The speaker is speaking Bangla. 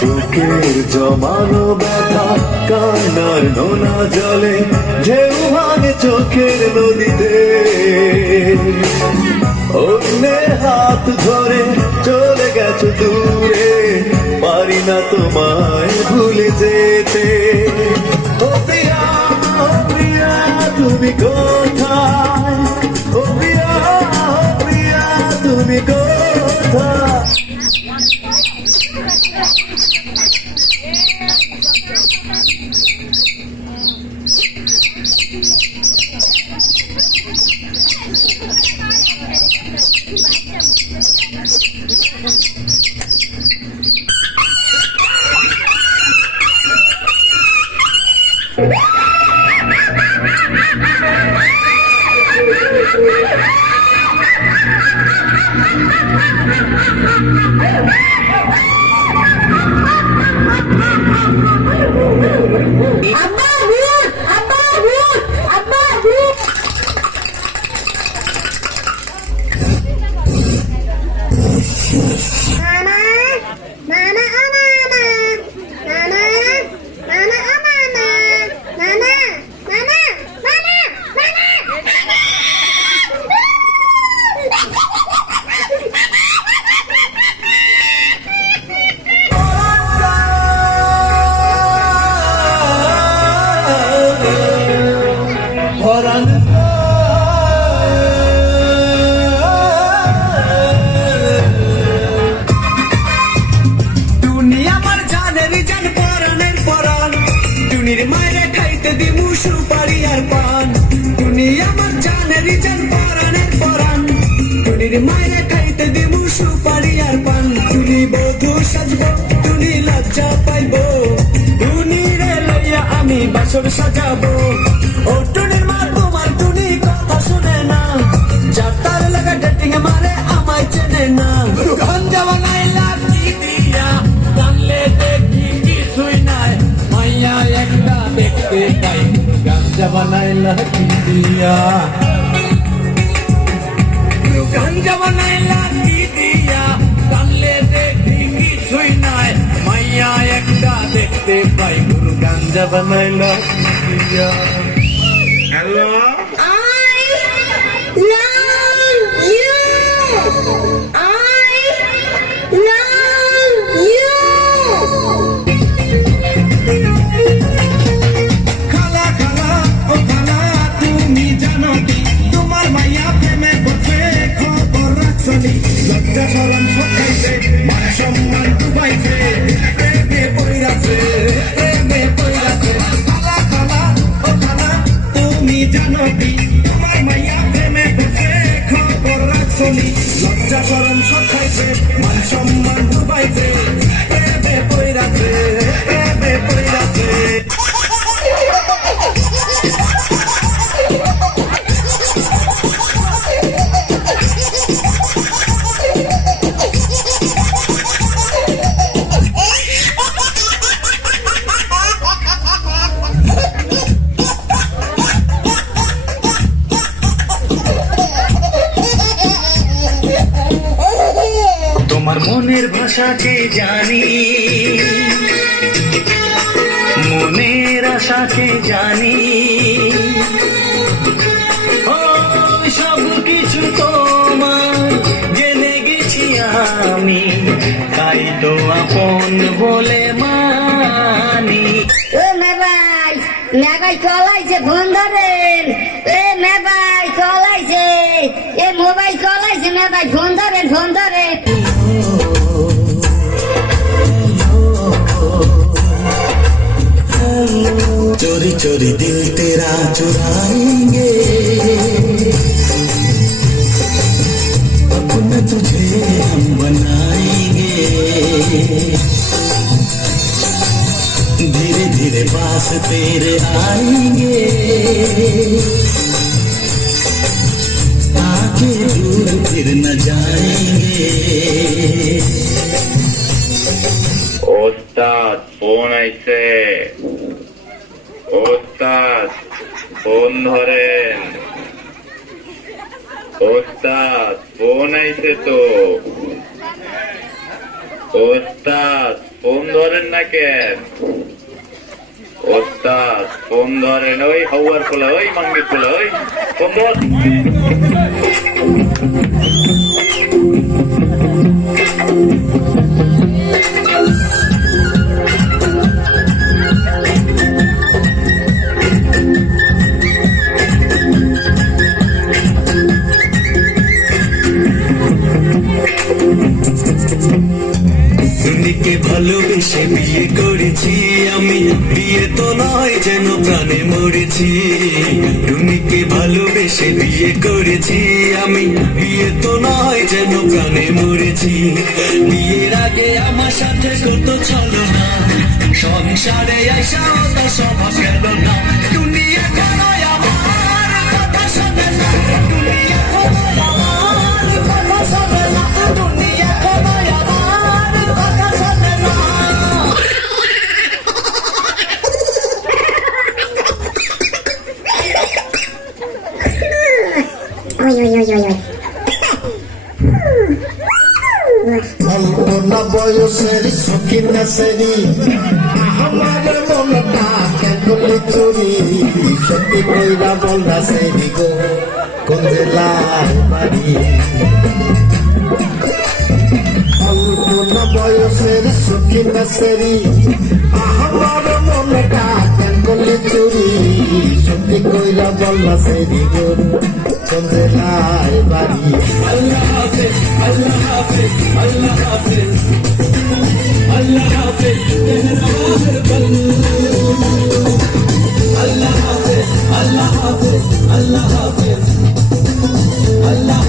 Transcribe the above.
বুকের জমানো ব্যথা কান্নার নোনা জলে ঢেউ ভাঙে চোখের নদীতে অন্যের হাত ধরে চলে গেছো দূরে পারি না তোমায় ভুলে যেতে ও প্রিয়া তুমি কোথায় ও প্রিয়া তুমি কোথায় মায়ের খাইতে দিমু সুপারি আর পান টুনি আমার জানের জান পরানের পরান টুনির মায়ের খাইতে দিমু সুপারি আর পান টুনি বধূ সাজবো টুনি লজ্জা পাইবো টুনি রে লইয়া আমি বাসর সাজাবো ও টুনির মা তোমার টুনি কথা শুনে না যাতার লাগা ডেটিং মারে আমায় চেনে না গান যাওয়া নাই লাঠি দিয়া জানলে দেখি কিছুই নাই মাইয়া একটা দেখতে পাই গাঞ্জা বানাইলা কি দিয়া গাঞ্জা বানাইলা কি দিয়া জানলে দেখি কিছুই নাই মাইয়া একটা দেখতে পাই গুরু গাঞ্জা বানাইলা কি দিয়া হ্যালো লজ্জা সরম সকাইছে মান সম্মান ডুবাইছে প্রেমে পইরাছে খালা খালা ও খালা তুমি জানো কি তোমার মাইয়া প্রেমে পড়ছে খবর রাখছনি লজ্জা সরম সকাইছে মান সম্মান ডুবাইছে প্রেমে পইরাছে তোমার মনের ভাষাকে জানি মনের আশাকে জানি ও সব কিছু তোমার জেনে গেছি আমি তাই তো আপন বলে মানি মেবাই কলাইছে ফোন ধরেন মেবাই কলাইছে মোবাইল কলাইছে মেবাই ফোন ধরেন चोरी चोरी दिल तेरा चुराएंगे अपना तुझे हम बनाएंगे धीरे धीरे पास तेरे आएंगे के दूर फिर न जाएंगे। ওস্তাদ ফোন আইছে, ওস্তাদ ফোন ধরেন, ওস্তাদ ফোন আইছে তো, ওস্তাদ ফোন ধরেন না কেন? ওস্তাদ ফোন ধরেন, ওই হাওয়ার পোলা, ওই মাঙ্গের পোলা, ওই ফোন ধর। টুনিকে ভালোবেসে বিয়ে করেছি আমি, বিয়ে তো নয় যেন প্রাণে মরেছি। টুনিকে ভালোবেসে বিয়ে করেছি আমি, বিয়ে তো নয় যেন প্রাণে মরেছি। বিয়ের আগে আমার সাথে কত ছলনা, সংসারে আইসা ওটা স্বভাব গেল না। টুনি এখন আমার কথা শোনে না, টুনি এখন আমার কথা শোনে না, টুনি এখন আমার কথা শোনে না। Oi, oi, oi, oi, oi. অল্প না বয়সের সখিন নাসেরি আমার মনটা কেবলি চুরি সত্যি কইরা বল নাসেরি গো কোন জেলায় বাড়ি। অল্প না বয়সের সখিন নাসেরি আমার মনটা কেবলি চুরি সত্যি কইরা বল নাসেরি গো কোন জেলায় বাড়ি। আল্লাহ হাফেজ, আল্লাহ হাফেজ, আল্লাহ হাফেজ, আল্লাহ হাফেজ, আল্লাহ হাফেজ, আল্লাহ হাফেজ, আল্লাহ হাফেজ, আল্লাহ